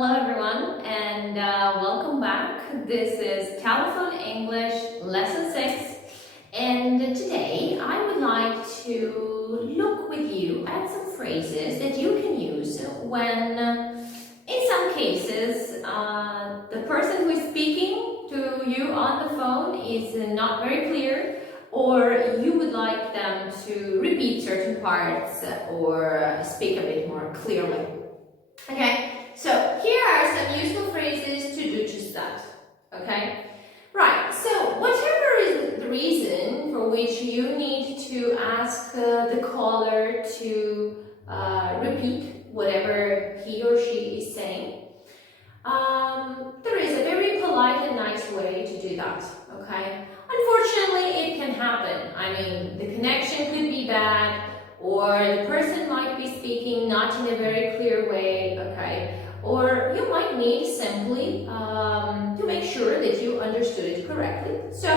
Hello everyone and welcome back. This is Telephone English Lesson 6 and today I would like to look with you at some phrases that you can use when in some cases the person who is speaking to you on the phone is not very clear, or you would like them to repeat certain parts or speak a bit more clearly. Okay? So here are some useful phrases to do just that, okay? Right, so whatever is the reason for which you need to ask the caller to repeat whatever he or she is saying, there is a very polite and nice way to do that, okay? Unfortunately, it can happen. I mean, the connection could be bad, or the person might be speaking not in a very clear way, okay? Or you might need simply to make sure that you understood it correctly. So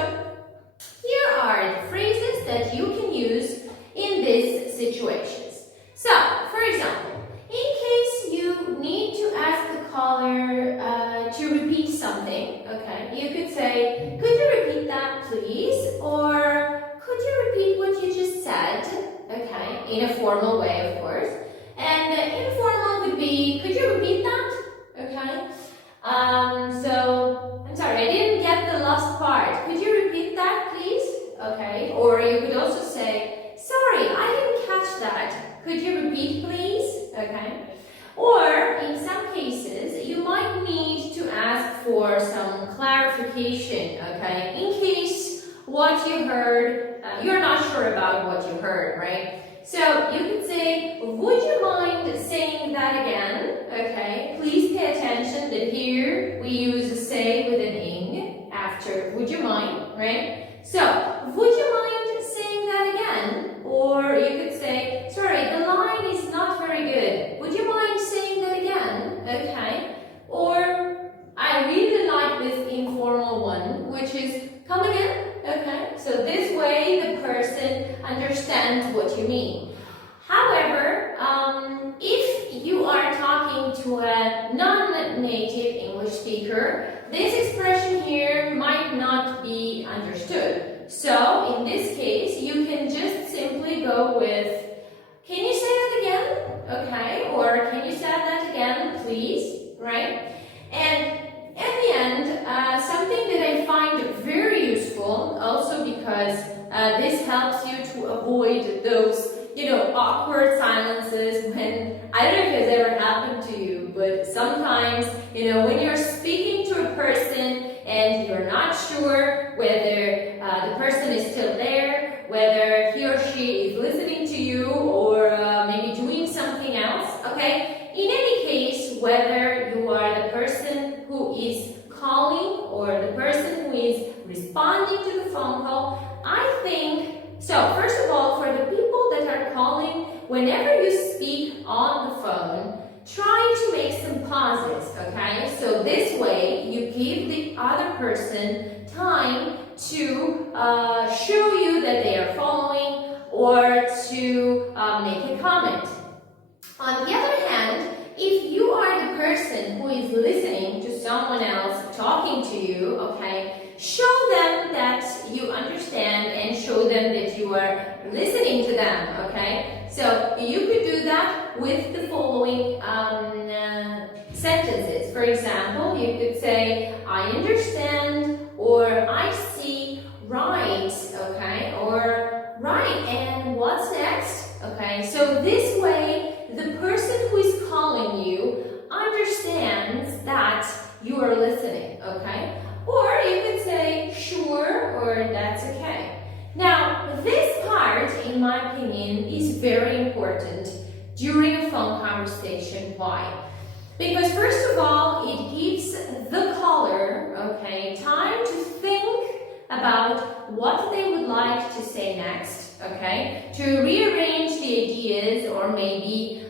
here are the phrases that you can use in these situations. So, for example, in case you need to ask the caller to repeat something, okay, you could say, could you repeat that please? Or could you repeat what you just said? Okay, in a formal way, of course. And informal would be, could you repeat that? Okay. So, I'm sorry, I didn't get the last part. Could you repeat that, please? Okay. Or you could also say, sorry, I didn't catch that. Could you repeat, please? Okay. Or, in some cases, you might need to ask for some clarification, okay? In case what you heard, you're not sure about what you heard, right? So you could say, would you mind saying that again? Okay, please pay attention that here we use a say with an ing after would you mind, right? So, would you mind saying that again? Or you could say, sorry, the line is not very good. Would you mind saying that again? Okay. Or I really like this informal one, which is come again. Okay, so this way the person understands what you mean. However, if you are talking to a non-native English speaker, this expression here might not be understood. So, in this case, you can just simply go with, can you say that again? Okay, or can you say that again, please? Right? And at the end, something that I find very useful, also because this helps you to avoid those, awkward silences when, I don't know if it's ever happened to you, but sometimes, when you're speaking to a person and you're not sure whether the person is still there, whether he or she is listening to you or maybe doing something else, okay? In any case, whether you are the person who is calling or the person who is responding to the phone call, I think, so first of all, for the people that are calling, whenever you speak on the phone, try to make some pauses, okay? So this way, you give the other person time to show you that they are following or to make a comment. On the other hand, if you are the person who is listening to someone else talking to you, okay, show them that you understand and show them that you are listening to them, okay? So you could do that with the following sentences. For example, you could say, I understand, or I see, right, okay, or right, and what's next? Okay, so this way, the person who is calling you understands that you are listening, okay? Or you could say, sure, or that's okay. Now, this part, in my opinion, is very important during a phone conversation. Why? Because first of all, it gives the caller, okay, time to think about what they would like to say next, okay, to rearrange the ideas or maybe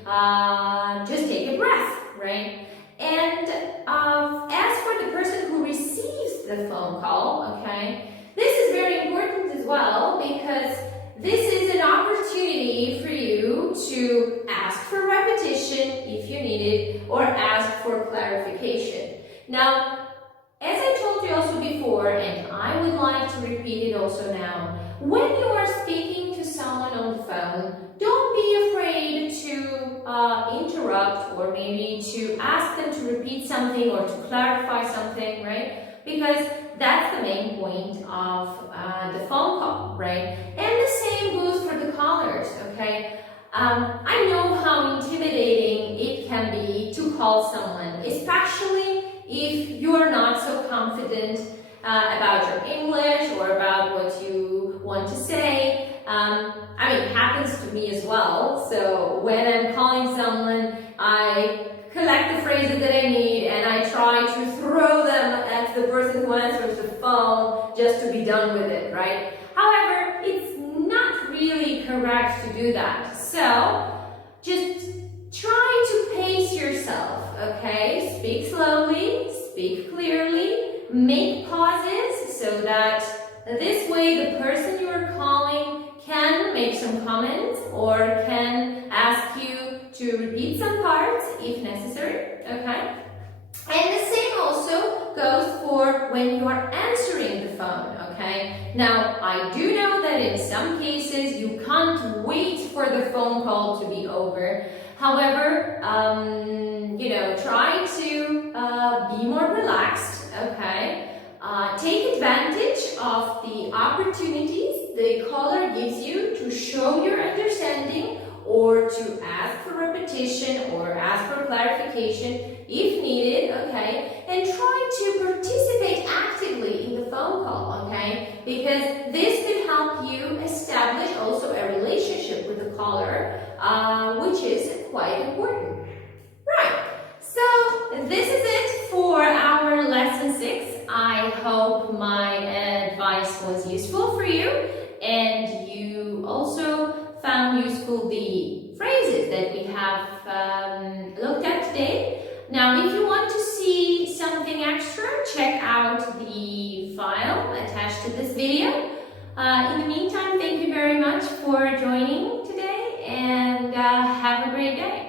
just take a breath, right? And as for the person who receives the phone call, okay, this is very important as well because this is an opportunity for you to ask for repetition if you need it or ask for clarification. repeat it also now. When you are speaking to someone on the phone, don't be afraid to interrupt or maybe to ask them to repeat something or to clarify something, right? Because that's the main point of the phone call, right? And the same goes for the callers, okay? I know how intimidating it can be to call someone, especially if you're not so confident about your English or about what you want to say. I mean, it happens to me as well. So when I'm calling someone, I collect the phrases that I need and I try to throw them at the person who answers the phone just to be done with it, right? However, it's not really correct to do that. So just try to pace yourself, okay? Speak slowly, speak clearly, make pauses so that this way the person you are calling can make some comments or can ask you to repeat some parts if necessary, okay? And the same also goes for when you are answering the phone, okay? Now, I do know that in some cases you can't wait for the phone call to be over. However, try to be more relaxed, okay? Take advantage of the opportunities the caller gives you to show your understanding or to ask for repetition or ask for clarification if needed, okay? And try to participate actively in the phone call, okay? Because this could help you establish also a relationship with the caller, which is quite important. Right, so this is it for our lesson 6. I hope my advice was useful for you and you also found useful the phrases that we have looked at today. Now, if you want to see something extra, check out the file attached to this video. In the meantime, thank you very much for joining today and have a great day.